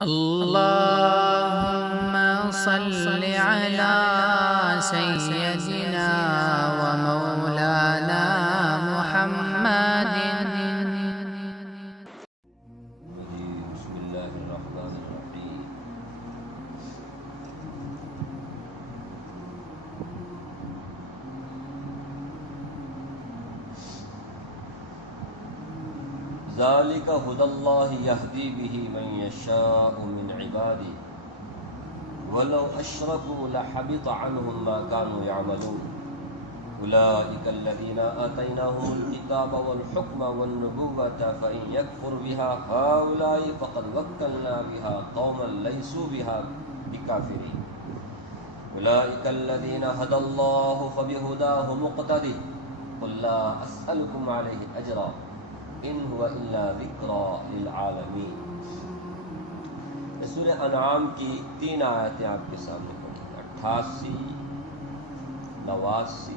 اللهم صل على سيدنا ومولانا محمد. بسم الله الرحمن الرحيم. ذلك هدى الله يهدي به من يشاء من عباده ولو أشركوا لحبط عنهم ما كانوا يعملون أولئك الذين آتيناهم الكتاب والحكم والنبوة فإن يكفر بها هؤلاء فقد وكلنا بها قوما ليسوا بها بكافرين أولئك الذين هدى الله فبهداه مقتدي قل لا أسألكم عليه أجرا ان هو الا ذکری للعالمین. سورہ انعام کی 3 آیتیں آپ کے سامنے پڑھی، 88، 89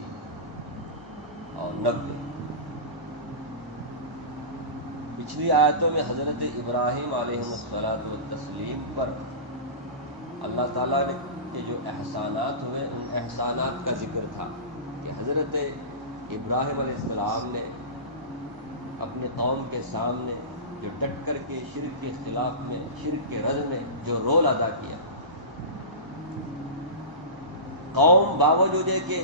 اور 90. پچھلی آیتوں میں حضرت ابراہیم علیہ السلام پر اللہ تعالیٰ نے کے جو احسانات ہوئے ان احسانات کا ذکر تھا کہ حضرت ابراہیم علیہ السلام نے اپنے قوم کے سامنے جو ڈٹ کر کے شرک کے خلاف میں، شرک کے رد میں جو رول ادا کیا، قوم باوجود ہے کہ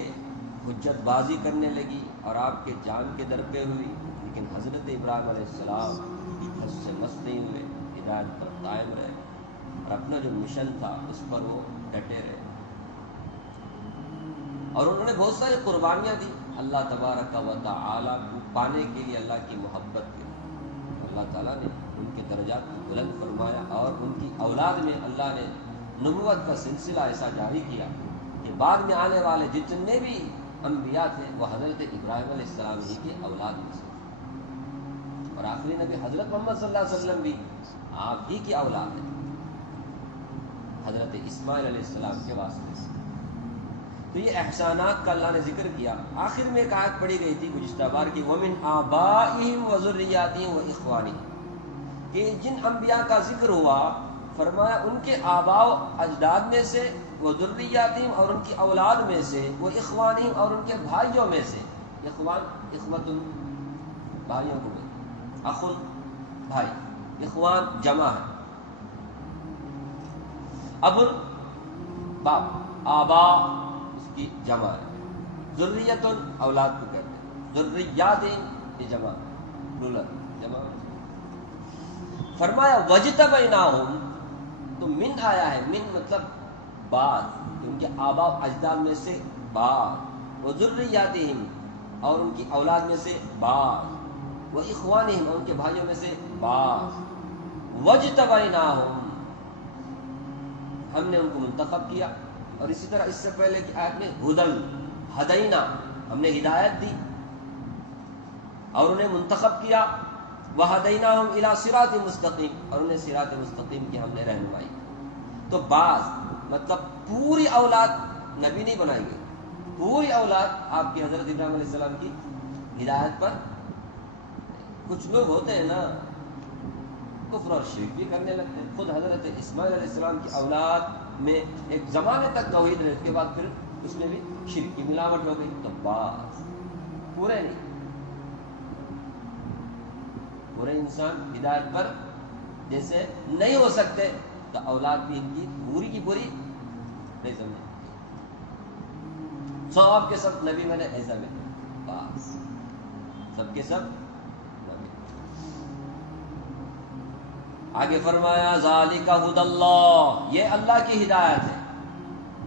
حجت بازی کرنے لگی اور آپ کے جان کے در پہ ہوئی، لیکن حضرت ابراہیم علیہ السلام حج سے مست نہیں ہوئے، ہدایت پر قائم رہے اور اپنا جو مشن تھا اس پر وہ ڈٹے رہے اور انہوں نے بہت ساری قربانیاں دی اللہ تبارک و تعالیٰ کو پانے کے لیے، اللہ کی محبت کے لیے. اللہ تعالیٰ نے ان کے درجات کو بلند فرمایا اور ان کی اولاد میں اللہ نے نبوت کا سلسلہ ایسا جاری کیا کہ بعد میں آنے والے جتنے بھی انبیاء تھے وہ حضرت ابراہیم علیہ السلام ہی کے اولاد میں سے، اور آخری نبی حضرت محمد صلی اللہ علیہ وسلم بھی آپ ہی کی اولاد ہیں حضرت اسماعیل علیہ السلام کے واسطے سے. تو یہ احسانات کا اللہ نے ذکر کیا. آخر میں ایک آیت پڑھی گئی تھی گزشتہ بار کی وَمِنْ آبَائِهِمْ وَذُرِّيَّاتِهِمْ وَإِخْوَانِهِمْ، کہ جن انبیاء کا ذکر ہوا فرمایا ان کے آباء و اجداد میں سے، وَذُرِّيَّاتِهِمْ اور ان کی اولاد میں سے، وَإِخْوَانِهِمْ اور ان کے بھائیوں میں سے. اخوان اخوت بھائیوں کو اخن بھائی، اخوان جمع ہے، ابن باپ، آبا کی جمع ہے، ذریت اولاد کو کہتے ہیں، ذریات یہ جمع پلورل جمع. فرمایا وجتبیناہم، تو من آیا ہے، من مطلب بعض، ان کے آبا و اجداد میں سے بعض، وذریاتہم اور ان کی اولاد میں سے بعض، واخوانہم اور ان کے بھائیوں میں سے بعض، وجتبیناہم ہم نے ان کو منتخب کیا. اور اسی طرح اس سے پہلے کی آیت میں ہدن ہدینا ہم نے ہدایت دی اور انہیں منتخب کیا، وہدیناہم الی صراط مستقیم اور انہیں صراط مستقیم کی ہم نے رہنمائی کی. تو بعض مطلب پوری اولاد نبی نہیں بنائی گئی، پوری اولاد آپ کی حضرت ابراہیم علیہ السلام کی ہدایت پر. کچھ لوگ ہوتے ہیں نا کفر اور شرک بھی کرنے لگتے ہیں. خود حضرت اسماعیل علیہ السلام کی اولاد میں ایک زمانے تک توحید رہے، اس کے بعد پھر اس میں بھی شرک کی ملاوٹ ہو گئی. تو بعض پورے نہیں، پورے انسان ہدایت پر جیسے نہیں ہو سکتے تو اولاد بھی ان کی پوری نہیں سمجھے. سب کے سب نبی میں نے ایسا میں بعض سب کے سب. آگے فرمایا ذالک ھدی اللہ، یہ اللہ کی ہدایت ہے.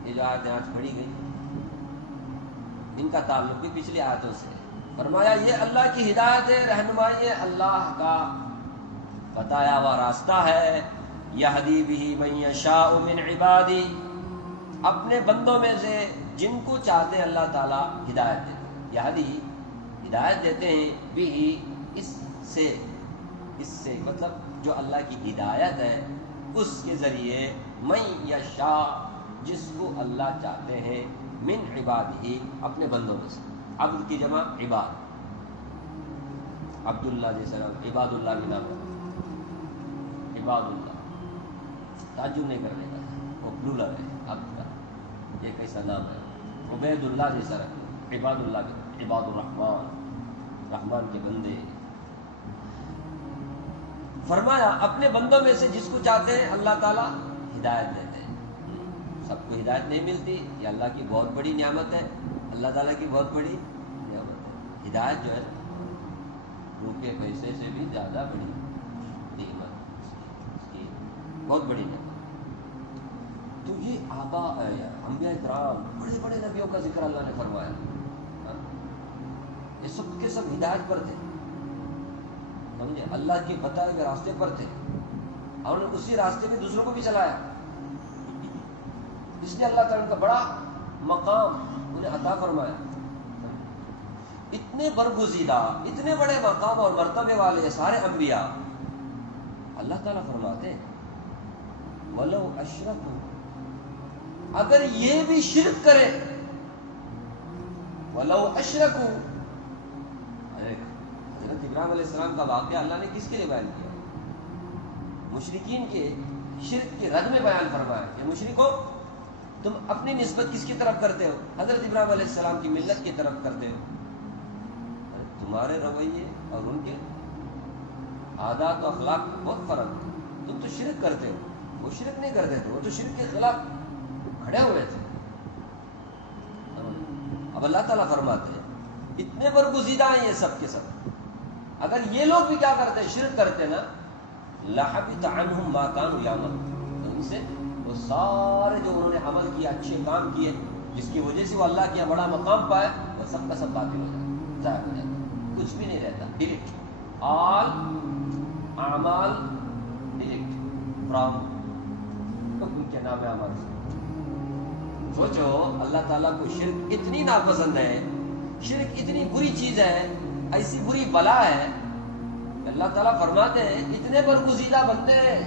یہ جو آیتیں آج پڑھی گئی ان کا تعلق بھی پچھلی آیتوں سے. فرمایا یہ اللہ کی ہدایت ہے، رہنمائی ہے، اللہ کا بتایا ہوا راستہ ہے. یہدی بہ من یشاء من عبادی، اپنے بندوں میں سے جن کو چاہتے ہیں اللہ تعالیٰ ہدایت دیتے ہیں. یہدی ہدایت دیتے ہیں، بہ اس سے مطلب جو اللہ کی ہدایت ہے اس کے ذریعے، من یشاء جس کو اللہ چاہتے ہیں، من عبادہ اپنے بندوں میں سے. عبد کی جمع عباد، عبداللہ جیسے نام، عباد اللہ بھی نام ہے، عباد اللہ. تعجب نہیں کرنے کا، وہ پلورل ہے عبد کا، یہ کیسا نام ہے؟ عبید اللہ جیسا رکھو، عباد اللہ کے، عباد الرحمن، رحمان کے بندے۔ فرمایا اپنے بندوں میں سے جس کو چاہتے ہیں اللہ تعالیٰ ہدایت دیتے ہیں۔ سب کو ہدایت نہیں ملتی، یہ اللہ کی بہت بڑی نعمت ہے، اللہ تعالیٰ کی بہت بڑی نعمت ہے۔ ہدایت جو ہے روپے پیسے سے بھی زیادہ بڑی قیمت اس کی بہت بڑی نعمت۔ تو یہ آبا انبیاء کرام، بڑے بڑے نبیوں کا ذکر اللہ نے فرمایا، یہ سب کے سب ہدایت پر تھے، سمجھے؟ اللہ کے بتائے ہوئے راستے پر تھے، اور اسی راستے میں دوسروں کو بھی چلایا۔ اس لیے اللہ تعالیٰ کا بڑا مقام انہیں عطا فرمایا۔ اتنے برگزیدہ، اتنے بڑے مقام اور مرتبے والے سارے انبیاء، اللہ تعالیٰ فرماتے ہیں وَلَوْ أَشْرَكُوا، اگر یہ بھی شرک کرے، وَلَوْ أَشْرَكُوا، حضرت ابراہیم علیہ السلام کا واقعہ اللہ نے کس کے لیے بیان کیا؟ مشرکین کے شرک کے رد میں بیان فرمایا کہ مشرکو تم اپنی نسبت کس کی طرف کرتے ہو؟ حضرت ابراہیم علیہ السلام کی ملت کی طرف کرتے ہو۔ تمہارے رویے اور ان کے عادات و اخلاق میں بہت فرق ہے، تم تو شرک کرتے ہو، وہ شرک نہیں کرتے تھے، وہ تو شرک کے خلاف کھڑے ہوئے تھے۔ اب اللہ تعالیٰ فرماتے ہیں اتنے برگزیدہ ہیں یہ سب کے سب، اگر یہ لوگ بھی کیا کرتے، شرک کرتے نا، لَحَبِطَ عَنْهُمْ مَا كَانُوا يَعْمَلُونَ، تو ان سے وہ سارے جو انہوں نے عمل کیا، اچھے کام کیے، جس کی وجہ سے وہ اللہ کے بڑا مقام پائے، وہ سب کا سب باطل ہو جاتا، ضائع ہو جاتا، کچھ بھی نہیں رہتا، ڈیلیٹ آل اعمال، ڈیلیٹ فرام ان کے نام اعمال سے۔ سوچو اللہ تعالیٰ کو شرک اتنی ناپسند ہے، شرک اتنی بری چیز ہے، ایسی بری بلا ہے کہ اللہ تعالیٰ فرماتے ہیں اتنے برگزیدہ بندے ہیں،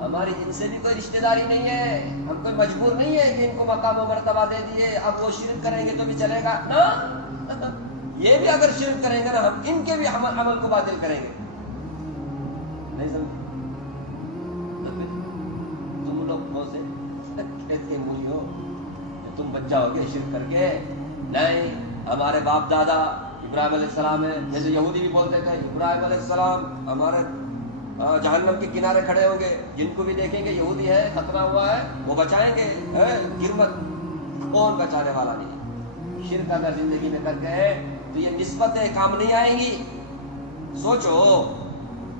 ہماری ان سے بھی کوئی رشتہ داری نہیں ہے، ہم کوئی مجبور نہیں ہے کہ ان کو مقام و مرتبہ دے دیے، اب وہ شرک کریں گے تو بھی چلے گا نا، یہ بھی اگر شرک کریں گے نا ہم ان کے بھی عمل کو باطل کریں گے، نہیں سمجھ؟ تم لوگ کون سے کہتے مولی ہو، تم بچ جاؤ گے شرک کر کے؟ نہیں، ہمارے باپ دادا ابراہیم علیہ السلام ہے، جیسے یہودی بھی بولتے تھے ابراہیم علیہ السلام ہمارے جہنم کے کنارے کھڑے ہوں گے، جن کو بھی دیکھیں گے یہودی ہے، خطرہ ہوا ہے، وہ بچائیں گے، گرمت کون بچانے والا نہیں۔ شرک اگر زندگی میں کر گئے تو یہ نسبتیں کام نہیں آئیں گی۔ سوچو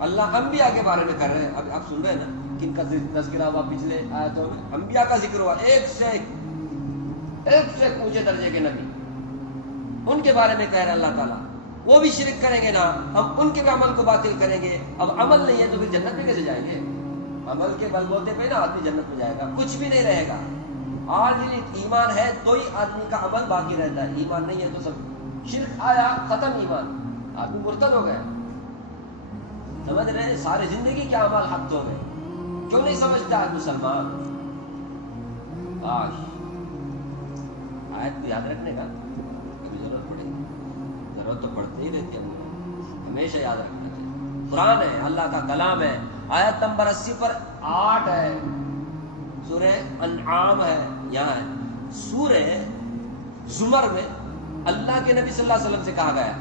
اللہ انبیاء کے بارے میں کر رہے ہیں، اب آپ سن رہے ہیں نا کن کا تذکرہ ہوا پچھلے آیتوں میں؟ انبیاء کا ذکر ہوا، ایک سے ایک اونچے درجے کے نبی، ان کے بارے میں کہہ رہے اللہ تعالیٰ وہ بھی شرک کریں گے نا، ہم ان کے بھی عمل کو باطل کریں گے۔ اب عمل نہیں ہے تو پھر جنت میں کیسے جائیں گے؟ عمل کے بل بوتے پہ نا آدمی جنت میں جائے گا، کچھ بھی نہیں رہے گا۔ آج ایمان ہے تو ہی آدمی کا عمل باقی رہتا ہے، ایمان نہیں ہے تو سب شرک آیا ختم ایمان، آدمی مرتد ہو گیا۔ سمجھ رہے ہیں؟ ساری زندگی کے اعمال حق ہو گئے، کیوں نہیں سمجھتا آج مسلمان؟ آج آیت کو یاد رکھنے کا کبھی ضرورت پڑے گی، ضرورت تو پڑتی ہی رہتی ہے، ہمیشہ یاد رکھنا چاہیے۔ قرآن ہے، اللہ کا کلام ہے، آیت نمبر 80 پر 8 ہے، سورہ انعام ہے، یہاں ہے سورہ زمر میں اللہ کے نبی صلی اللہ علیہ وسلم سے کہا گیا،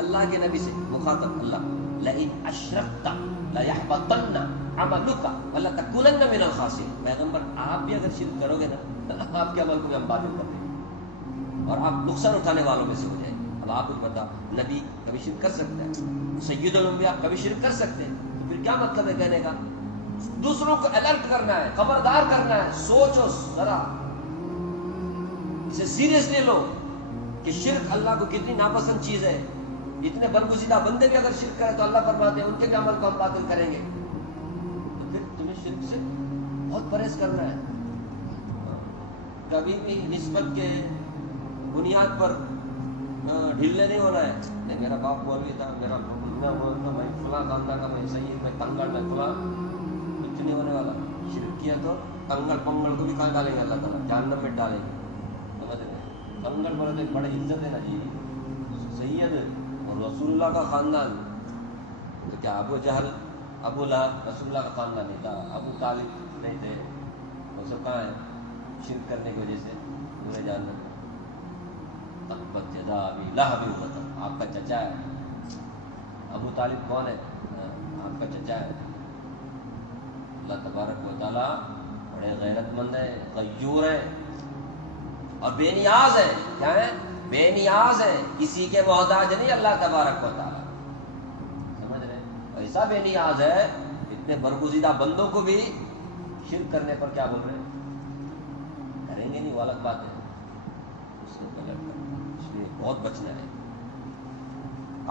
اللہ کے نبی سے مخاطب اللہ، لئن اشرکت لیحبطن عملک ولتکونن من الخاسرین، پیغمبر آپ بھی اگر شرک کرو گے نا آپ کے عمل کو بھی ہم باطل کر دیں گے اور آپ نقصان اٹھانے والوں میں سے ہو جائیں گے۔ اب آپ کچھ بتا، نبی کبھی شرک کر سکتا ہے، سید الانبیاء کبھی شرک کر سکتے ہیں، تو پھر کیا مطلب ہے کہنے کا؟ دوسروں کو الرٹ کرنا ہے، خبردار کرنا ہے، سوچو ذرا، اسے سیریسلی لو کہ شرک اللہ کو کتنی ناپسند چیز ہے۔ اتنے برگزیدہ بندے بھی اگر شرک کرے تو اللہ فرماتے ہیں ان کے بھی عمل کو ہم باطل کریں گے، تو پھر تمہیں شرک سے بہت پرہیز کرنا ہے۔ کبھی بھی نسبت کے بنیاد پر ڈھیلے نہیں ہونا ہے، نہیں میرا باپ مولوی تھا، میرا میں فلاں خاندان کا، میں سید، میں تنگڑ، میں فلاں، کچھ نہیں ہونے والا۔ شرک کیا تو تنگڑ پنگڑ کو بھی کہاں ڈالیں گے اللہ تعالیٰ؟ جہنم میں ڈالیں گے، سمجھ رہے ہیں؟ تنگڑ بڑے بڑے عزت ہے نا جی، سید اور رسول اللہ کا خاندان، تو کیا ابو جہل ابو لہب رسول اللہ کا خاندان نہیں تھا؟ ابو طالب نہیں تھے وہ سب کہاں ہیں؟ شرک کرنے کی وجہ سے انہیں جاننا تبت یدا ابی لہب وتب، آپ کا چچا ہے ابو طالب کون ہے؟ آپ کا چچا ہے۔ اللہ تبارک و تعالیٰ بڑے غیرت مند ہے، غیور ہے اور بے نیاز ہے۔ کیا ہے؟ بے نیاز ہے، کسی کے محتاج نہیں اللہ تبارک و تعالیٰ، سمجھ رہے؟ ایسا بے نیاز ہے، اتنے برگزیدہ بندوں کو بھی شرک کرنے پر کیا بول رہے ہیں؟ کریں گے نہیں، وہ الگ بات ہے، اس کو غلط کرنا، اس لیے بہت بچنا ہے۔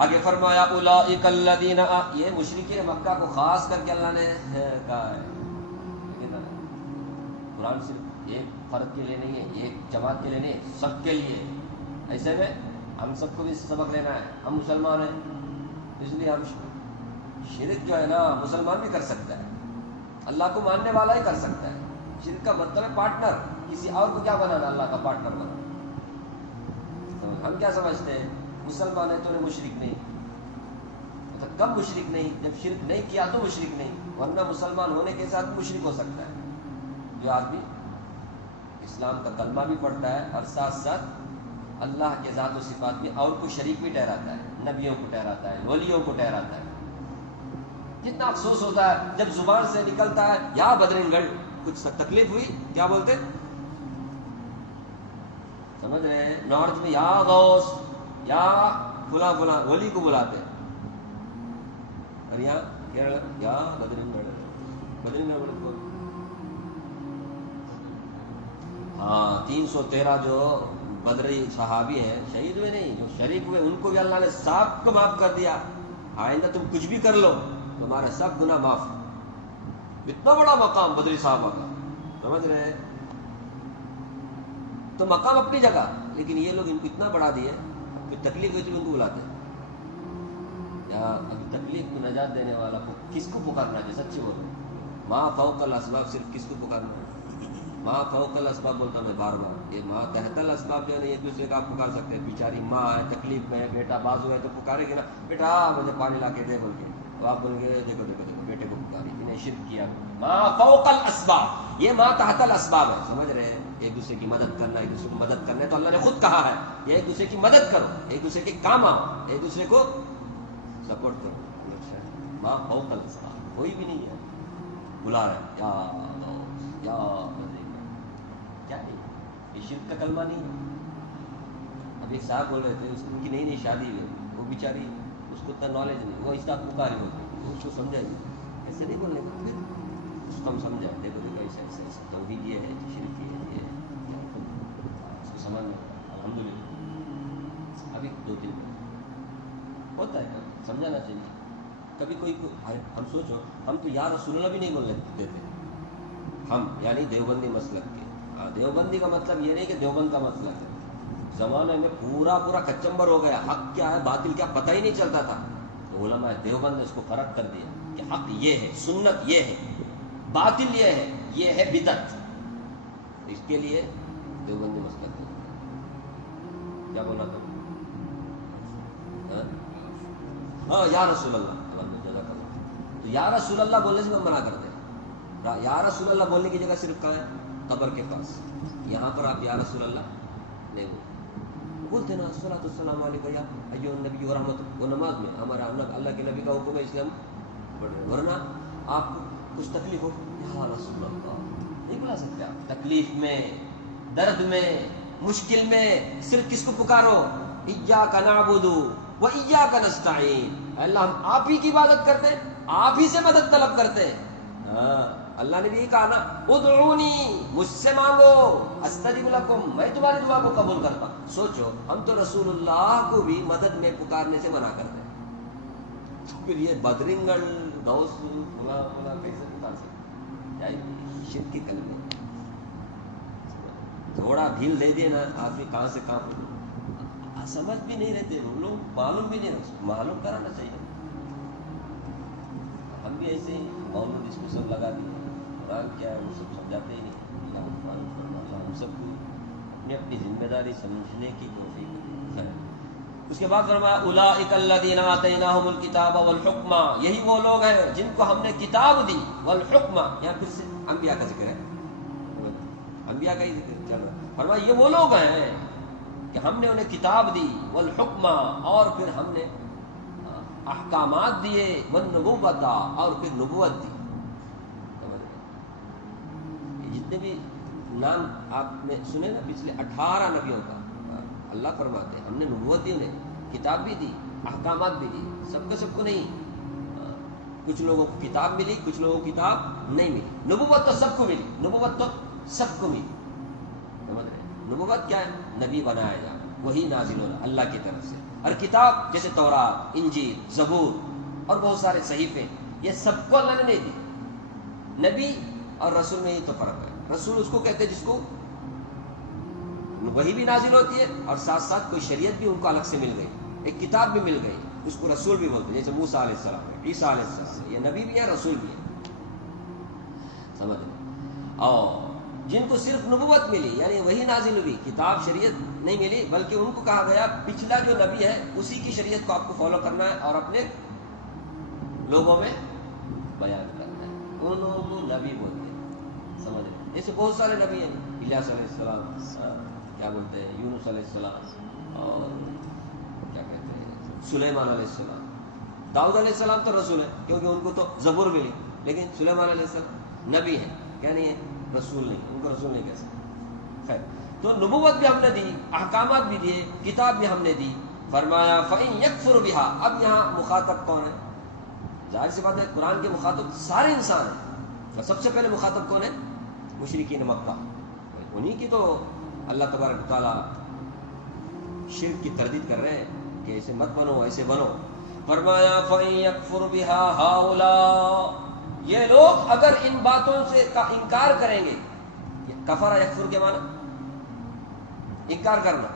آگے فرمایا اولئک الذین، یہ مشرکین مکہ کو خاص کر کے اللہ نے کہا ہے، قرآن صرف ایک فرد کے لیے نہیں ہے، ایک جماعت کے لیے نہیں ہے، سب کے لیے۔ ایسے میں ہم سب کو بھی سبق لینا ہے، ہم مسلمان ہیں، اس لیے ہم شرک جو ہے نا مسلمان بھی کر سکتا ہے، اللہ کو ماننے والا ہی کر سکتا ہے۔ شرک کا مطلب ہے پارٹنر، کسی اور کو کیا بنانا، اللہ کا پارٹنر بنانا۔ تو ہم کیا سمجھتے ہیں، مسلمان ہے تو انہیں مشرک نہیں، مطلب کب مشرک نہیں؟ جب شرک نہیں کیا تو مشرک نہیں، ورنہ مسلمان ہونے کے ساتھ مشرک ہو سکتا ہے۔ جو آدمی اسلام کا کلمہ بھی پڑھتا ہے اور ساتھ ساتھ اللہ کے ذات و صفات میں اور کو شریک بھی ٹھہراتا ہے، نبیوں کو ٹھہراتا ہے، ولیوں کو ٹھہراتا ہے، کتنا افسوس ہوتا ہے جب زبان سے نکلتا ہے یا بدرنگڑ، کچھ تکلیف ہوئی کیا بولتے؟ سمجھ رہے ہیں؟ نارتھ میں یا غوث یا فلاں فلاں ولی کو بلاتے ہیں، اور یہاں کیرلا یا بدرنگڑ، بدرنگڑ بولتے۔ ہاں 313 جو بدری صحابی ہیں شہید ہوئے نہیں، جو شریک ہوئے ان کو بھی اللہ نے سب کو معاف کر دیا۔ آئندہ تم کچھ بھی کر لو تمہارے سب گناہ معاف۔ اتنا بڑا مقام بدری صحابہ کا، سمجھ رہے ہیں؟ تو مقام اپنی جگہ، لیکن یہ لوگ ان کو اتنا بڑھا دیے، پھر تکلیف ہوئی تو ان کو بلاتے ہیں۔ یا ابھی تکلیف کو نجات دینے والا کو کس کو پکارنا ہے؟ سچی بولو، ماں فوق الاسباب صرف کس کو پکارنا ہے؟ ماں فوق الاسباب بولتا میں بار بار، یہ ماں تحت الاسباب جو ہے ایک دوسرے کا آپ پکار سکتے ہیں۔ بیچاری ماں ہے، تکلیف میں ہے، بیٹا بازو ہے تو پکارے گی نا، بیٹا مجھے پانی لا کے دے بول کے، تو آپ بولیں گے دیکھو دیکھو دیکھو بیٹے کو پکاری، انہیں شرک کیا۔ ماں فوق الاسباب، یہ ماں تحت الاسباب ہے، سمجھ رہے ہیں؟ ایک دوسرے کی مدد کرنا، ایک دوسرے کو مدد کرنا ہے تو اللہ نے خود کہا ہے یہ ایک دوسرے کی مدد کرو، ایک دوسرے کے کام آؤ، ایک دوسرے کو سپورٹ کرو۔ ماں فوق الاسباب، کوئی بھی نہیں ہے بلا رہے یا دوست یا کیا نہیں، یہ شرک کا کلمہ نہیں ہے۔ اب ایک صاحب بول رہے تھے ان کی نئی نئی شادی ہوئی، وہ بیچاری اس کو اتنا نالج نہیں، وہ اس طرح پکاری ہوتی، اس کو سمجھائیے ایسے نہیں بولنے کا، پھر اس کو ہم سمجھائیں دیکھو دیکھو ایسا ایسا ایسا توحید یہ ہے، شرک یہ ہے، یہ اس کو سمجھ میں الحمدللہ۔ ابھی 2-3 ہوتا ہے سمجھانا چاہیے۔ کبھی کوئی ہم سوچو، ہم تو یا رسول اللہ بھی نہیں بولنے دیتے، ہم یعنی دیوبندی مسلک کے۔ دیوبندی کا مطلب یہ نہیں کہ دیوبند کا مسلک ہے، زمانے میں پورا پورا کچمبر ہو گیا، حق کیا ہے باطل کیا پتہ ہی نہیں چلتا تھا، تو علماء دیوبند نے اس کو فرق کر دیا کہ حق یہ ہے، سنت یہ ہے، باطل یہ ہے بدعت۔ اس کے لیے دیوبندی مسلک ہے۔ کیا بولا تھا؟ ہاں یا رسول اللہ، تو یا رسول اللہ بولنے سے منع کرتے ہیں۔ یا رسول اللہ بولنے کی جگہ صرف کہاں ہے؟ قبر کے پاس، یہاں پر آپ یا رسول اللہ نہیں بولتے نا، الصلاۃ والسلام علیکم یا ایھا النبی ورحمۃ، وہ نماز میں ہمارا اللہ کے نبی کا حکم ہے اسلام پڑھ رہے، ورنہ آپ کو کچھ تکلیف ہو یا رسول اللہ نہیں بلا سکتے آپ۔ تکلیف میں، درد میں، مشکل میں صرف کس کو پکارو؟ ایاک نعبد و ایاک نستعین، اللہ ہم آپ ہی کی عبادت کرتے ہیں، آپ ہی سے مدد طلب کرتے ہیں۔ ہاں اللہ نے بھی یہ کہا نا، ادعونی، مجھ سے مانگو، استجب لکم، میں تمہاری دعا کو قبول کرتا ہوں۔ سوچو ہم تو رسول اللہ کو بھی مدد میں پکارنے سے منع کرتے ہیں، تو پھر یہ بدرنگل غوث فلاں کیسے پکار سکتے؟ شرک کی کلمے، تھوڑا ڈھیل دے دیا نا آدمی کہاں سے کہاں سمجھ بھی نہیں رہتے لوگ، معلوم بھی نہیں، معلوم کرانا چاہیے۔ ہم بھی ایسے ہی مولود اس کو سب لگا دیے، قرآن کیا ہے وہ سب سمجھاتے ہی نہیں۔ ہم سب کو اپنی اپنی ذمہ داری سمجھنے کی توفیق ہے۔ اس کے بعد فرمایا اولئک الذین آتیناہم الکتاب والحکمہ، یہی وہ لوگ ہیں جن کو ہم نے کتاب دی، والحکمہ، یہاں پھر سے انبیاء کا ذکر ہے، انبیاء کا ہی ذکر چل رہا ہے. فرمایا یہ وہ لوگ ہیں کہ ہم نے انہیں کتاب دی، والحکمہ، اور پھر ہم نے احکامات دیے، والنبوۃ، اور پھر نبوت دی. جتنے بھی نام آپ نے سنے نا پچھلے 18 نبیوں کا، اللہ فرماتے ہیں ہم نے نبوت دی، انہیں کتاب بھی دی، احکامات بھی دی. سب کو نہیں، کچھ لوگوں کو کتاب ملی، کچھ لوگوں کو کتاب نہیں ملی. نبوت تو سب کو ملی، نبوت تو سب کو ملی. سمجھ رہے ہیں؟ نبوت کیا ہے؟ نبی بنایا جانا، وہی نازل ہونا اللہ کی طرف سے. اور کتاب جیسے تورات، انجیل، زبور اور بہت سارے صحیفے، یہ سب کو اللہ نے نہیں دی. نبی اور رسول میں ہی تو فرق ہے. رسول اس کو کہتے ہیں جس کو وہی بھی نازل ہوتی ہے اور ساتھ ساتھ کوئی شریعت بھی ان کو الگ سے مل گئی، ایک کتاب بھی مل گئی، اس کو رسول بھی بولتے ہیں. جیسے موسیٰ علیہ السلام ہے، عیسیٰ علیہ السلام، یہ نبی بھی ہے، رسول بھی ہے. سمجھ لیں. اور جن کو صرف نبوت ملی، یعنی وہی نازل ہوئی، کتاب شریعت نہیں ملی، بلکہ ان کو کہا گیا پچھلا جو نبی ہے اسی کی شریعت کو آپ کو فالو کرنا ہے اور اپنے لوگوں میں بیان کرنا ہے. ان لوگوں کو نبی بولتے ہیں. سمجھ لیں. جیسے بہت سارے نبی ہیں، الیاس علیہ السلام، کیا بولتے ہیں، یونس علیہ السلام، اور کیا کہتے ہیں سلیمان علیہ السلام. داؤد علیہ السلام تو رسول ہے کیونکہ ان کو تو زبور ملی، لیکن سلیمان علیہ السلام نبی ہے، کیا نہیں ہے؟ رسول نہیں، ان کو رسول نہیں کہہ سکتے. خیر، تو نبوت بھی ہم نے دی، احکامات بھی دیے، کتاب بھی ہم نے دی. فرمایا فَإِن يَكْفُرُ بِهَا. اب یہاں مخاطب کون ہے؟ ظاہر سی بات ہے قرآن کے مخاطب سارے انسان ہیں. اور سب سے پہلے مخاطب کون ہے؟ مشرکین مکہ. انہی کی تو اللہ تبارک و تعالیٰ شرک کی تردید کر رہے ہیں کہ ایسے مت بنو، ایسے بنو. فرمایا فَإِن يَكْفُرُ بِهَا هَؤُلَاء. یہ لوگ اگر ان باتوں سے کا انکار کریں گے، کفر یکفر کے معنی انکار کرنا.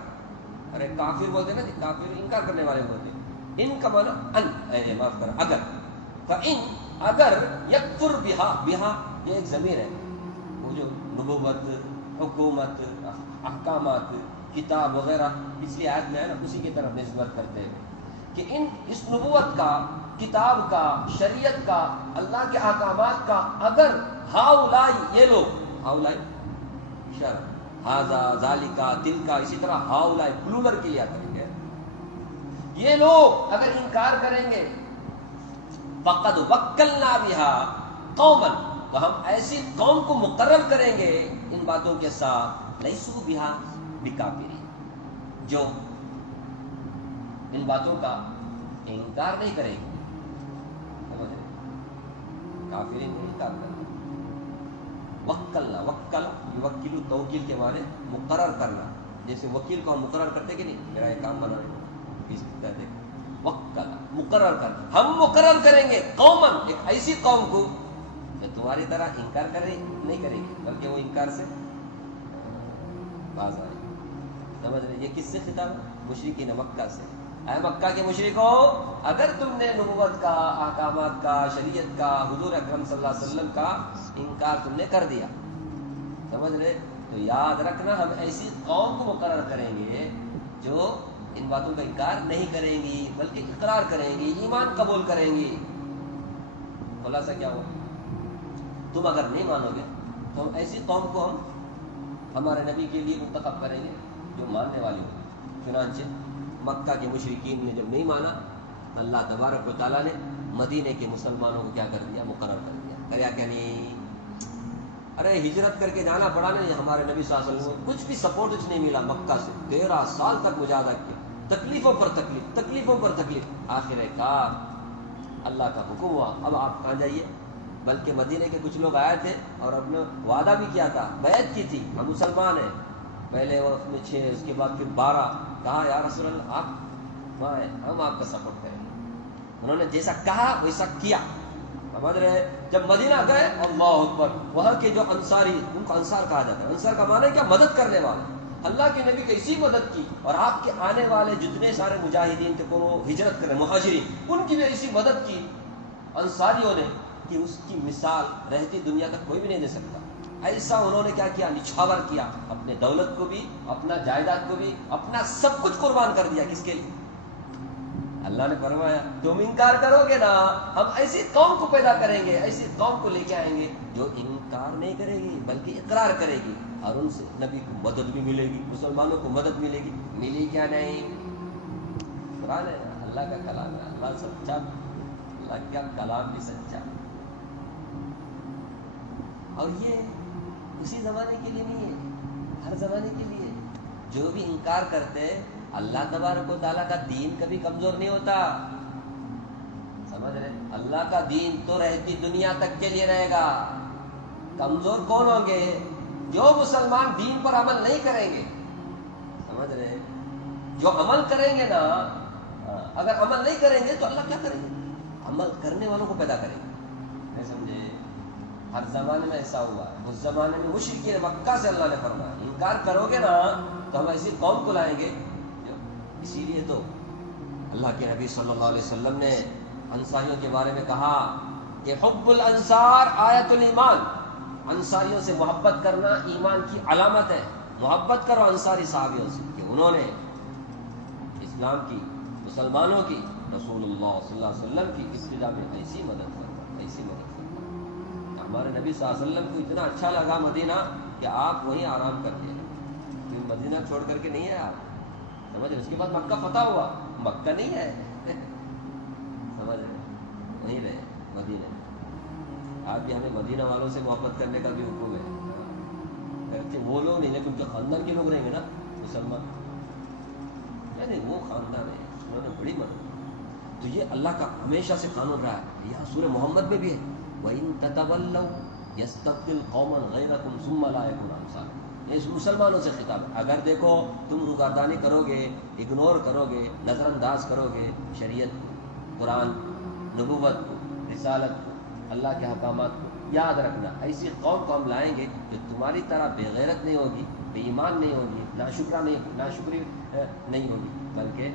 ارے کافر بولتے نا، کافر انکار کرنے والے بولتے ہیں. ان کا معنی ان، معاف کرنا، اگر. فَإِن، اگر، یکفر بِهَا، بِهَا یہ ایک ضمیر ہے، وہ جو نبوت، حکومت، احکامات، کتاب وغیرہ پچھلی آیت میں ہے نا، اسی کی طرف نسبت کرتے ہیں کہ اس نبوت کا، کتاب کا، شریعت کا، اللہ کے احکامات کا اگر ہاؤلائی، یہ لوگ، ہاؤلائی شر، ہاذا، ذالکا، تلکا، اسی طرح ہاؤلائی پلورل کے لیا کریں گے، یہ لوگ اگر انکار کریں گے، فقد وکلنا بها قوما، تو ہم ایسی قوم کو مقرر کریں گے ان باتوں کے ساتھ، لیسوا بها بکافرین، جو ان باتوں کا انکار نہیں کرے گی. کافرین کو انکار کرنا. وکلنا، وکل یوکل، توکیل کے معنی مقرر کرنا. جیسے وکیل کو ہم مقرر کرتے کہ نہیں، میرا یہ کام بنا رہے، وکل مقرر کرنا. ہم مقرر کریں گے قومن، ایک ایسی قوم کو جو تمہاری طرح انکار کرے نہیں کرے گی، بلکہ وہ انکار سے باز آئے. سمجھ رہے؟ یہ کس سے خطاب ہے؟ مشرکین مکہ سے. اے مکہ کے مشرکوں، اگر تم نے نبوت کا، احکامات کا، شریعت کا، حضور اکرم صلی اللہ علیہ وسلم کا انکار تم نے کر دیا، سمجھ رہے، تو یاد رکھنا ہم ایسی قوم کو مقرر کریں گے جو ان باتوں کا انکار نہیں کریں گی، بلکہ اقرار کریں گی، ایمان قبول کریں گی. خلاصہ کیا ہوا؟ تم اگر نہیں مانو گے تو ہم ایسی قوم کو ہم ہمارے نبی کے لیے منتخب کریں گے جو ماننے والی ہوگی. چنانچہ مکہ کے مشرکین نے جب نہیں مانا، اللہ تبارک و تعالیٰ نے مدینے کے مسلمانوں کو کیا کر دیا؟ مقرر کر دیا. کریا کہ نہیں، ارے ہجرت کر کے جانا پڑا نہیں. ہمارے نبی صلی اللہ علیہ وسلم کو کچھ بھی سپورٹ نہیں ملا مکہ سے. 13 سال تک مجاہدہ کیا، تکلیفوں پر تکلیف، تکلیفوں پر تکلیف. آخر کار اللہ کا حکم ہوا، اب آپ کہاں جائیے. بلکہ مدینے کے کچھ لوگ آئے تھے اور اپنے وعدہ بھی کیا تھا، بیعت کی تھی، ہم مسلمان ہیں. پہلے وہ میں 6، اس کے بعد پھر 12. کہا یا رسول اللہ آپ وہاں ہیں، ہم آپ کا سپورٹ کریں گے. انہوں نے جیسا کہا ویسا کیا. سمجھ رہے؟ جب مدینہ گئے، اللہ اکبر، وہاں کے جو انصاری، ان کو انصار کہا جاتا ہے. انصار کا معنی ہے کیا؟ مدد کرنے والے. اللہ کے نبی کی اسی مدد کی، اور آپ کے آنے والے جتنے سارے مجاہدین تھے وہ ہجرت کرے، مہاجرین، ان کی بھی ایسی مدد کی انصاریوں نے کہ اس کی مثال رہتی دنیا تک کوئی بھی نہیں دے سکتا. ایسا انہوں نے کیا کیا؟ نچھاور کیا، اپنے دولت کو بھی، اپنا جائیداد کو بھی، اپنا سب کچھ قربان کر دیا. کس کے لیے؟ اللہ نے فرمایا تم انکار کرو گے نا، ہم ایسی قوم کو پیدا کریں گے، ایسی قوم کو لے کے آئیں گے جو انکار نہیں کرے گی بلکہ اقرار کرے گی، اور ان سے نبی کو مدد بھی ملے گی، مسلمانوں کو مدد ملے گی۔ ملی کیا نہیں؟ قرآن ہے، اللہ کا کلام ہے، اللہ سچا، اللہ کا کلام بھی سچا۔ اور یہ اسی زمانے کے لیے نہیں ہے، ہر زمانے کے لیے۔ جو بھی انکار کرتے ہیں اللہ تبارک و تعالیٰ کا دین کبھی کمزور نہیں ہوتا، سمجھ رہے؟ اللہ کا دین تو رہتی دنیا تک کے لیے رہے گا۔ کمزور کون ہوں گے؟ جو مسلمان دین پر عمل نہیں کریں گے، سمجھ رہے؟ جو عمل کریں گے نا، اگر عمل نہیں کریں گے تو اللہ کیا کریں گے؟ عمل کرنے والوں کو پیدا کریں گے، نہیں سمجھے؟ ہر زمانے میں ایسا ہوا ہے۔ اس زمانے میں مشرکین مکہ سے اللہ نے فرمایا انکار کرو گے نا تو ہم ایسی قوم کو لائیں گے۔ اسی لیے تو اللہ کے نبی صلی اللہ علیہ وسلم نے انصاریوں کے بارے میں کہا کہ حب الانصار آیت الایمان، انصاریوں سے محبت کرنا ایمان کی علامت ہے۔ محبت کرو انصاری صحابیوں سے کہ انہوں نے اسلام کی، مسلمانوں کی، رسول اللہ صلی اللہ علیہ وسلم کی ابتدا میں ایسی مدد فرمائی، ایسی مدد فرمائی۔ ہمارے نبی صلی اللہ علیہ وسلم کو اتنا اچھا لگا مدینہ کہ آپ وہیں آرام کرتے ہیں، کیونکہ مدینہ چھوڑ کر کے نہیں ہے آپ، سمجھ رہے؟ اس کے بعد مکہ فتح ہوا، مکہ نہیں ہے، سمجھ رہے؟ وہیں رہے مدینہ۔ آج بھی ہمیں مدینہ والوں سے محبت کرنے کا بھی حکم ہے، کہ وہ لوگ نہیں لیکن جو خاندان کے لوگ رہیں گے نا مسلمان، نہیں وہ خاندان ہے، انہوں نے بڑی مدد۔ تو یہ اللہ کا ہمیشہ سے قانون رہا ہے۔ یہاں سورہ محمد میں بھی ہے وَإِن تَتَوَلَّوْا يَسْتَبْدِلْ قَوْمًا غَيْرَكُمْ ثُمَّ لَا يَكُونُ أَمْثَالَكُمْ۔ اس مسلمانوں سے خطاب ہے، اگر دیکھو تم روگردانی کرو گے، اگنور کرو گے، نظر انداز کرو گے شریعت کو، قرآن، نبوت کو، رسالت کو، اللہ کے احکامات کو، یاد رکھنا ایسی قوم کو ہم لائیں گے جو تمہاری طرح بے غیرت نہیں ہوگی، بے ایمان نہیں ہوگی، ناشکری نہیں ہوگی، بلکہ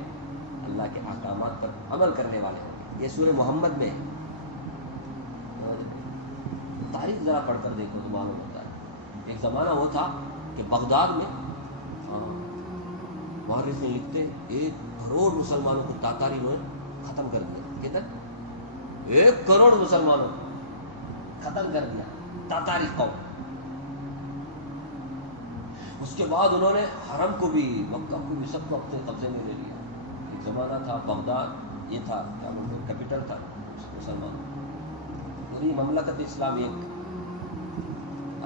اللہ کے احکامات پر عمل کرنے والے ہوں گے۔ یہ سورہ محمد میں ہے۔ تاریخ ذرا پڑھ کر دیکھو تو معلوم ہوتا ہے۔ ایک زمانہ وہ تھا کہ بغداد میں مورخ میں لکھتے 1 کروڑ مسلمانوں کو تاتاری نے ختم کر دیا۔ کتنا؟ 1 کروڑ مسلمانوں کو ختم کر دیا تاتاری قوم۔ اس کے بعد انہوں نے حرم کو بھی، مکہ کو بھی، سب کو اپنے قبضے میں لے لیا۔ ایک زمانہ تھا بغداد، یہ تھا کیا بولتے ہیں، کیپٹل تھا مسلمانوں، پوری مملکت اسلامی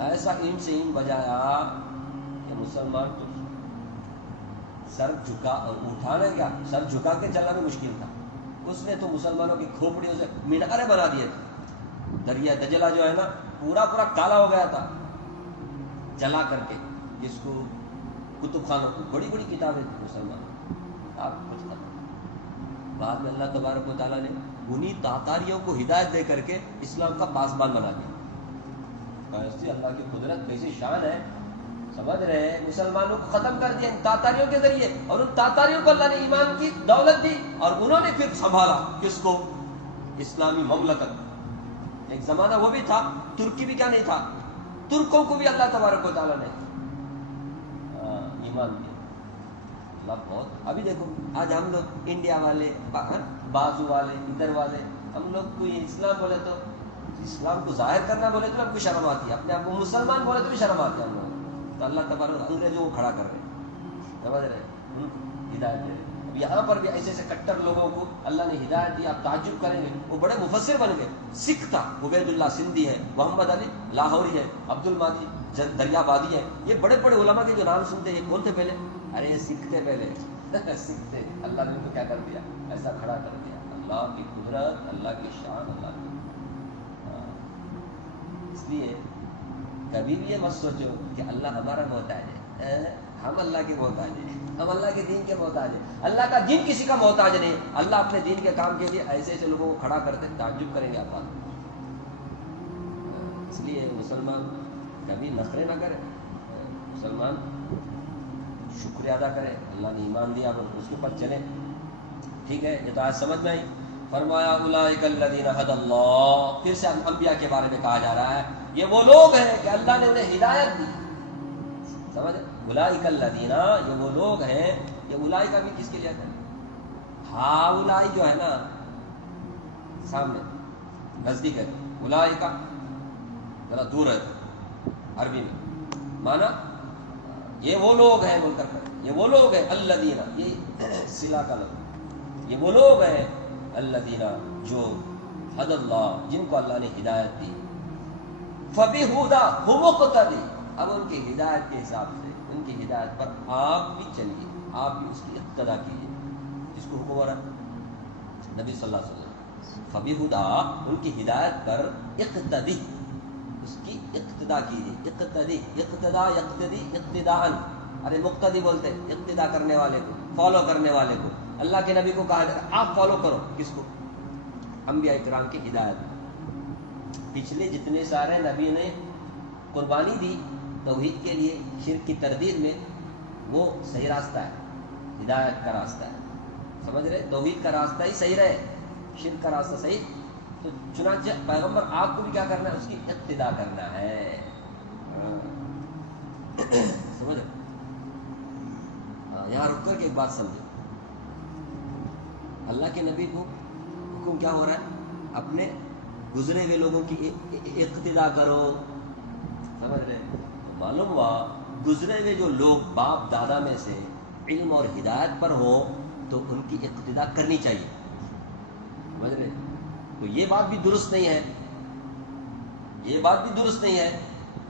ایسا ان سے ان بجایا کہ مسلمان تو سر جھکا، اور اٹھانے کا سر جھکا کے چلنا بھی مشکل تھا۔ اس نے تو مسلمانوں کی کھوپڑیوں سے مینارے بنا دیے تھے۔ دریا دجلہ جو ہے نا پورا کالا ہو گیا تھا جلا کر کے، جس کو کتب خانوں کو بڑی بڑی کتابیں تھیں مسلمان، آپ کچھ ختم۔ بعد میں اللہ تبارک و تعالیٰ نے انہی تاتاریوں کو ہدایت دے کر کے اسلام کا پاسبان بنا دیا۔ ایسی اللہ کی قدرت، کیسی شان ہے، سمجھ رہے ہیں؟ مسلمانوں کو ختم کر دیا ان تاتاریوں کے ذریعے، اور ان تاتاریوں کو اللہ نے ایمان کی دولت دی، اور انہوں نے پھر سنبھالا کس کو؟ اسلامی مملکت۔ ایک زمانہ وہ بھی تھا، ترکی بھی کیا نہیں تھا، ترکوں کو بھی اللہ تبارک و تعالیٰ نے ایمان دیا۔ اللہ بہت، ابھی دیکھو آج ہم لوگ انڈیا والے، بازو والے، ادھر والے، ہم لوگ کوئی اسلام بولے تو، اسلام کو ظاہر کرنا بولے تو ہم کو شرم آتی ہے، اپنے آپ کو مسلمان بولے تو بھی شرم آتی ہے ہم لوگ۔ تو اللہ تبارک انگریزوں کو کھڑا کر رہے ہیں، سمجھ رہے ہیں، ہدایت دے رہے ہیں۔ اب یہاں پر بھی ایسے ایسے کٹر لوگوں کو اللہ نے ہدایت دی، آپ تعجب کریں گے، وہ بڑے مفسر بن گئے۔ سکھ تھا، عبید اللہ سندھی ہے، محمد علی لاہوری ہے، عبد المادی دریابادی ہے، یہ بڑے بڑے علماء کے جو نام سنتے ہیں، یہ کون تھے پہلے؟ ارے یہ سکھ تھے پہلے، سکھ تھے، اللہ نے ان کو کیا کر دیا، ایسا کھڑا کر دیا۔ اللہ کی قدرت، اللہ کی شان، اللہ کی، اس لیے کبھی بھی یہ مت سوچو کہ اللہ ہمارا محتاج ہے، ہم اللہ کے محتاج ہیں، ہم اللہ کے دین کے محتاج ہیں۔ اللہ کا دین کسی کا محتاج نہیں، اللہ اپنے دین کے کام کے لیے ایسے ایسے لوگوں کو کھڑا کرتے، تعجب کریں گے آپ۔ اس لیے مسلمان کبھی نخرے نہ کرے، مسلمان شکریہ ادا کرے، اللہ نے ایمان دیا اور اس کے اوپر چلے۔ ٹھیک ہے، یہ تو آج سمجھ میں آئی۔ فرمایا اولئک الذین ھدی اللہ، پھر سے انبیاء کے بارے میں کہا جا رہا ہے یہ وہ لوگ ہیں کہ اللہ نے انہیں ہدایت دی، سمجھ؟ اولئک الذین، یہ وہ لوگ ہیں، یہ اولئک بھی کس کے لیے آتا ہے؟ ہاؤلائی جو ہے نا سامنے نزدیک ہے، اولائے کا ذرا دور ہے عربی میں مانا یہ وہ لوگ ہیں بول کر، یہ وہ لوگ ہیں الذین، یہ صلہ کا لفظ، یہ وہ لوگ ہیں الذین جو ہدی اللہ، جن کو اللہ نے ہدایت دی، فبہدیٰ ہم مقتدی، اب ان کی ہدایت کے حساب سے، ان کی ہدایت پر آپ بھی چلیے، آپ بھی اس کی اقتداء کیجیے۔ جس کو حکم ہو رہا ہے نبی صلی اللہ علیہ وسلم، فبہدیٰ ان کی ہدایت پر اقتدی، اس کی اقتداء کیجیے۔ اقتدی، اقتداء، یقتدی، اقتداءً، ارے مقتدی بولتے اقتداء کرنے والے کو، فالو کرنے والے کو۔ اللہ کے نبی کو کہا جاتا ہے آپ فالو کرو، کس کو؟ انبیاء کرام کی ہدایت۔ پچھلے جتنے سارے نبی نے قربانی دی توحید کے لیے، شرک کی تردید میں، وہ صحیح راستہ ہے، ہدایت کا راستہ ہے، سمجھ رہے؟ توحید کا راستہ ہی صحیح رہے، شرک کا راستہ صحیح۔ تو چنانچہ پیغمبر آپ کو بھی کیا کرنا ہے؟ اس کی اقتداء کرنا ہے، سمجھ رہے؟ یہاں رک کر کے ایک بات سمجھو، اللہ کے نبی کو حکم کیا ہو رہا ہے؟ اپنے گزرے ہوئے لوگوں کی اقتداء کرو، سمجھ رہے؟ معلوم ہوا گزرے ہوئے جو لوگ باپ دادا میں سے علم اور ہدایت پر ہوں تو ان کی اقتداء کرنی چاہیے، سمجھ رہے؟ تو یہ بات بھی درست نہیں ہے، یہ بات بھی درست نہیں ہے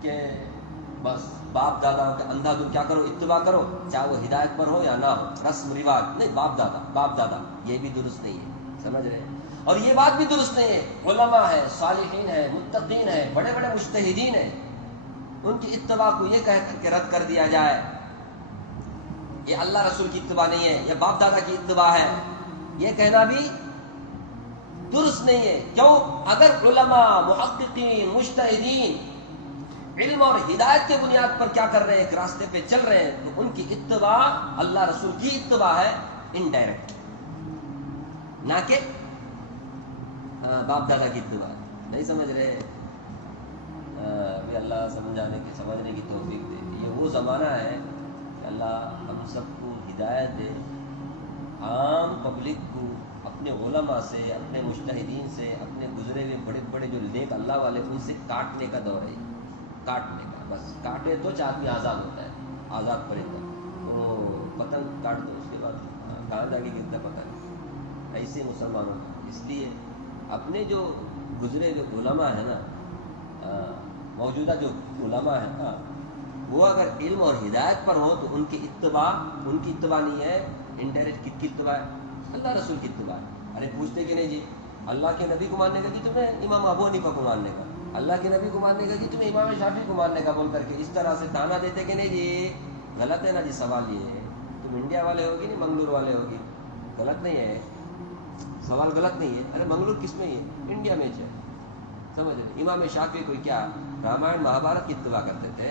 کہ بس باپ دادا کا اندھا تم کیا کرو؟ اتباع کرو، چاہے وہ ہدایت پر ہو یا نہ ہو، رسم رواج نہیں، باپ دادا، یہ بھی درست نہیں ہے، سمجھ رہے؟ اور یہ بات بھی درست نہیں ہے علماء ہیں، صالحین ہیں، متقین ہیں، بڑے بڑے مجتہدین ہیں، ان کی اتباع کو یہ کہہ کر کے رد کر دیا جائے یہ اللہ رسول کی اتباع نہیں ہے، یہ باپ دادا کی اتباع ہے، یہ کہنا بھی درست نہیں ہے۔ کیوں؟ اگر علماء، محققین، مجتہدین علم اور ہدایت کے بنیاد پر کیا کر رہے ہیں؟ ایک راستے پہ چل رہے ہیں، تو ان کی اتباع اللہ رسول کی اتباع ہے، انڈائریکٹ، نہ کہ باپ دادا کی اتباع۔ نہیں سمجھ رہے؟ بھی اللہ سمجھنے کی توفیق دے۔ یہ وہ زمانہ ہے کہ اللہ ہم سب کو ہدایت دے، عام پبلک کو اپنے علماء سے، اپنے مجتہدین سے، اپنے گزرے ہوئے بڑے بڑے جو نیک اللہ والے ان سے کاٹنے کا دور ہے، کاٹنے کا، بس کاٹے تو آدمی آزاد ہوتا ہے، آزاد پرندہ۔ تو پتنگ کاٹ دو، اس کے بعد کہاں جا کے گرتا پتہ نہیں، ایسے مسلمانوں کا۔ اس لیے اپنے جو گزرے ہوئے علماء ہیں نا، موجودہ جو علماء ہیں نا، وہ اگر علم اور ہدایت پر ہوں تو ان کی اتباع نہیں ہے، انڈائریکٹ کی اتباع ہے، اللہ رسول کی اتباع ہے۔ ارے پوچھتے کہ نہیں جی اللہ کے نبی کو ماننے کا کہ تمہیں امام ابو حنیفہ کو ماننے کا، اللہ کے نبی کو ماننے کا کہ تمہیں امام شافعی کو ماننے کا، بول کر کے اس طرح سے تانا دیتے کہ نہیں جی غلط ہے نا جی، سوال یہ ہے تم انڈیا والے ہوگی نہیں منگلور والے ہوگی، غلط نہیں ہے سوال، غلط نہیں ہے۔ ارے منگلور کس میں ہے؟ انڈیا میں ہے، سمجھ رہے؟ امام شافعی کوئی کیا رامائن مہابھارت کی اتباع کرتے تھے؟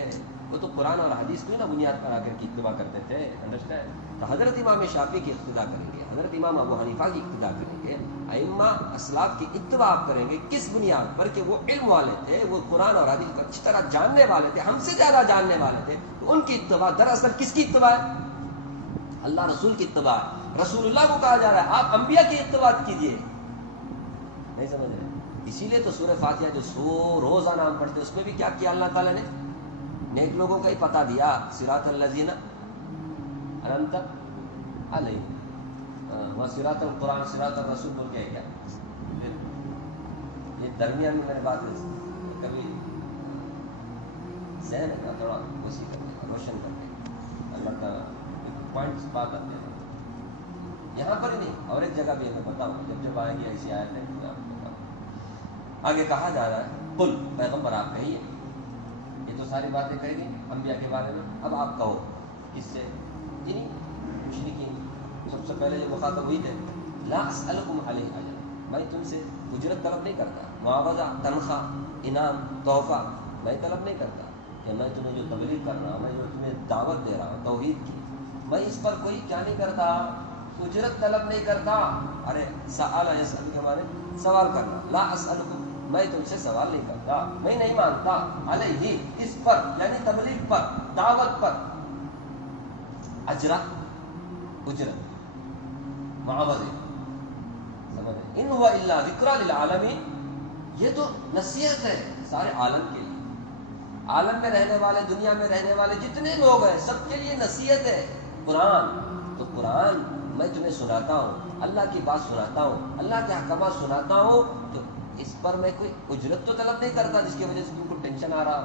وہ تو قرآن اور حدیث کو نا بنیاد پر آ کر کی اتباع کرتے تھے، انڈرسٹینڈ؟ تو حضرت امام شافعی کی اقتداء کریں گے، حضرت امام ابو حنیفہ کی اقتداء کریں گے، ائمہ اسلاف کی اتباع آپ کریں گے، کس بنیاد پر؟ کہ وہ علم والے تھے، وہ قرآن اور حدیث کو اچھی طرح جاننے والے تھے، ہم سے زیادہ جاننے والے تھے، تو ان کی اتباع دراصل کس کی اتباع ہے؟ اللہ رسول کی اتباع ہے۔ رسول اللہ کو کہا جا رہا ہے آپ انبیاء کی اتباع کیجیے، نہیں سمجھ رہے؟ اسی لیے تو سورہ فاتحہ جو روزانہ ہم پڑھتے اس میں بھی کیا کیا اللہ تعالیٰ نے؟ نیک لوگوں کا ہی پتہ دیا، صراط الذین انعمت علیہم، وہ صراط القرآن صراط الرسول بول کے ہے کیا؟ یہ درمیان میں میں نے بات کبھی ذہن ہے تھوڑا وسیع کرنے کا، روشن کرنے کا، اللہ تعالیٰ پوائنٹس بات آتے ہیں یہاں پر ہی نہیں اور ایک جگہ بھی ہمیں بتاؤں، جب آئیں گے ایسی آیت ہے تو آپ کو بتاؤں۔ آگے کہا جا رہا ہے قل، پیغمبر آپ کہیے، یہ تو ساری باتیں کہی گئی انبیاء کے بارے میں، اب آپ کہو کس سے؟ یعنی مشرکین سب سے پہلے جو مخاطب ہوئی تھے، لا اسألکم علیہ اجرا، میں تم سے اجرت طلب نہیں کرتا، معاوضہ، تنخواہ، انعام، تحفہ میں طلب نہیں کرتا، کہ میں تمہیں جو تبلیغ کر رہا ہوں، میں جو تمہیں دعوت دے رہا ہوں توحید کی، میں اس پر کوئی کیا نہیں کرتا، اجرت طلب نہیں کرتا۔ ارے سأل یسأل کے معنی سوال کرنا، لا اسألکم میں تم سے سوال نہیں کرتا، میں نہیں مانتا، علیہ اس پر یعنی تبلیغ پر، دعوت پر، اجرا اجرت، معوض ہے. سمجھ رہے؟ ان هو الا ذکر للعالمین، یہ تو نصیحت ہے سارے عالم کے لیے. عالم میں رہنے والے، دنیا میں رہنے والے جتنے لوگ ہیں سب کے لیے نصیحت ہے قرآن. تو قرآن میں تمہیں سناتا ہوں، اللہ کی بات سناتا ہوں، اللہ کے احکامات سناتا ہوں، تو اس پر میں کوئی اجرت تو طلب نہیں کرتا جس کی وجہ سے تم کو ٹینشن آ رہا.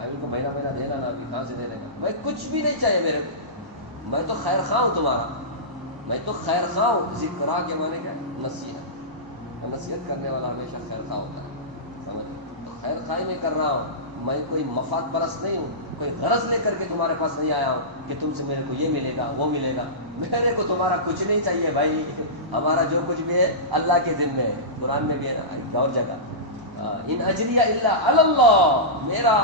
ان کو مہینہ مہینہ دینا نا، کہاں سے دینے کا، میں کچھ بھی نہیں چاہیے میرے کو. میں تو خیر خواہ ہوں تمہارا، میں تو خیر خواہ ہوں. ذکرا کے معنی کیا؟ نصیحت. نصیحت کرنے والا ہمیشہ خیر خواہ ہوتا ہے. سمجھ؟ تو خیر خواہی میں کر رہا ہوں. میں کوئی مفاد پرست نہیں ہوں، کوئی غرض لے کر کے تمہارے پاس نہیں آیا ہوں کہ تم سے میرے کو یہ ملے گا وہ ملے گا. میرے کو تمہارا کچھ نہیں چاہیے بھائی. ہمارا جو کچھ بھی ہے اللہ کے ذمے ہے. قرآن میں بھی ہے نا ایک اور جگہ، ان اجریہ الا علی اللہ، میرا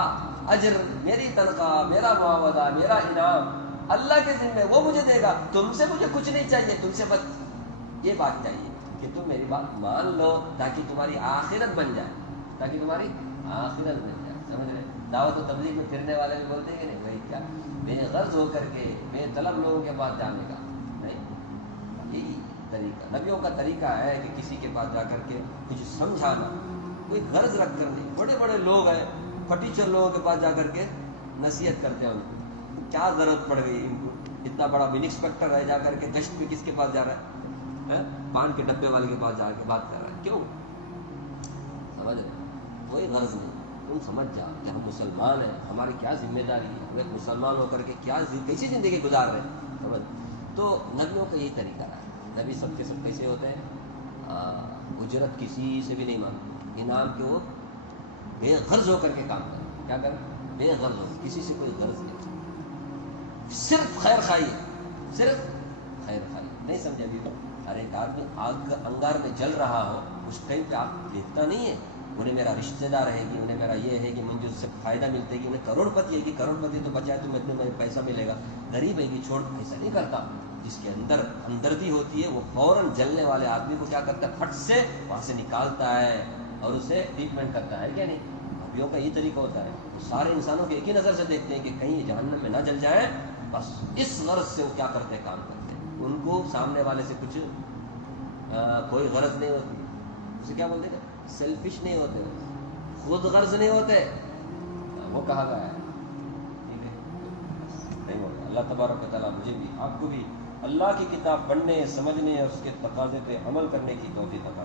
اجر، میری تنخواہ، میرا معاوضہ، میرا انعام اللہ کے ذمے، وہ مجھے دے گا. تم سے مجھے کچھ نہیں چاہیے. تم سے بس یہ بات چاہیے کہ تم میری بات مان لو تاکہ تمہاری آخرت بن جائے، تاکہ تمہاری آخرت بن جائے. سمجھ رہے؟ دعوت و تبلیغ میں پھرنے والے بھی بولتے ہیں کہ نہیں بھائی کیا بے غرض ہو کر کے بے طلب لوگوں کے پاس جانے کا نہیں. یہی طریقہ نبیوں کا طریقہ ہے کہ کسی کے پاس جا کر کے کچھ سمجھانا، کوئی غرض رکھ کر نہیں. بڑے بڑے لوگ ہیں، پٹیچر لوگوں کے پاس جا کر کے نصیحت کرتے ہیں. ان کو کیا ضرورت پڑ گئی ان کو؟ اتنا بڑا بن انسپیکٹر ہے، جا کر کے گشت میں کس کے پاس جا رہا ہے؟ پان کے ڈبے والے کے پاس جا کے بات کر رہا ہے. کیوں؟ سمجھ رہے؟ کوئی غرض نہیں. تم سمجھ جاؤ کہ ہم مسلمان ہیں، ہماری کیا ذمہ داری ہے، ہم ایک مسلمان ہو کر کے کیا کیسی زندگی گزار رہے ہیں. سمجھ؟ تو نبیوں کا یہی طریقہ رہا ہے. نبی سب کے سب کیسے ہوتے ہیں؟ اجرت کسی سے بھی نہیں مانگتے، انعام کے وہ بے غرض ہو کر کے کام کریں. کیا کریں؟ بے غرض ہو، کسی سے کوئی غرض نہیں، صرف خیر خواہی، صرف خیر خواہی. نہیں سمجھے ابھی؟ ارے ایک آدمی آگ کا انگار میں جل رہا ہو، اس ٹائم پہ آپ دیکھتا نہیں ہے انہیں میرا رشتہ دار ہے کہ انہیں میرا یہ ہے کہ مجھے اس سے فائدہ ملتا ہے کہ انہیں کروڑ پتی ہے کہ کروڑ پتی تو بچا ہے تو مجھے پیسہ ملے گا، غریب ہے کہ چھوڑ. ایسا نہیں کرتا. جس کے اندر ہمدردی ہوتی ہے وہ فوراً جلنے والے آدمی کو کیا کرتا ہے؟ پھٹ سے وہاں سے نکالتا ہے اور اسے ٹریٹمنٹ کرتا ہے. کیا نہیں؟ نبیوں کا یہ طریقہ ہوتا ہے. وہ سارے انسانوں کے ایک ہی نظر سے دیکھتے ہیں کہ کہیں یہ جہنم میں نہ جل جائیں، بس اس غرض سے وہ کیا کرتے ہیں؟ کام کرتے ہیں. ان کو سامنے والے سے کچھ کوئی غرض نہیں ہوتی. اسے کیا بولتے ہیں؟ سیلفش نہیں ہوتے، خود غرض نہیں ہوتے. وہ کہا گیا ہے. ٹھیک ہے؟ نہیں ہوگا. اللہ تبارک و تعالیٰ مجھے بھی آپ کو بھی اللہ کی کتاب پڑھنے، سمجھنے اور اس کے تقاضے پہ عمل کرنے کی توفیق عطا